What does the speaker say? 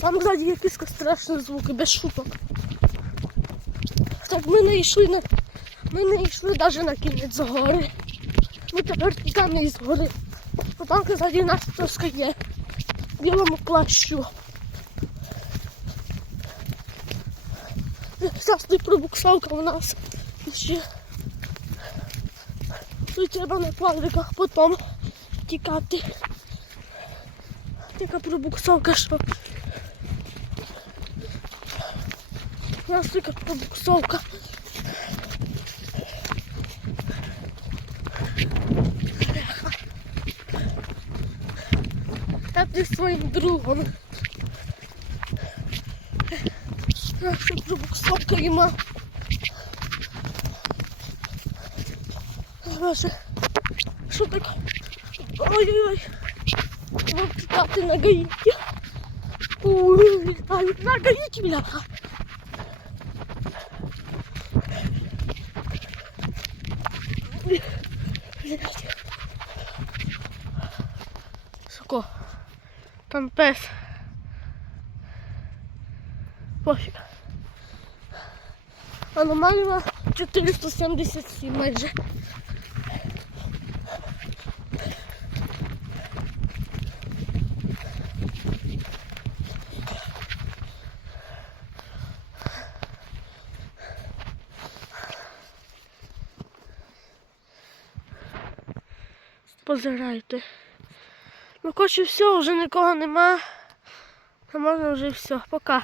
Там ззаді якісь страшні звуки, без шуток. Так ми не йшли на. Ми не йшли навіть на кінець гори. Ми тепер тікаємо із гори. Бо там ззаді нас хтось є. В білому плащу. Зараз не пробуксовка у нас. Ще. Тут треба на квадриках потім тікати. Така пробуксовка, що. У нас така пробуксовка. Та ти своїм другом. Наша пробуксовка іма. Боже, що так? Ой-ой-ой. Вам читати на літають на бляха. Блядь. Суко. Там пес. Пофіг. Аномалія 477 майже. Позирайте. Ну, коротше, все, вже нікого нема. А можна вже все. Пока.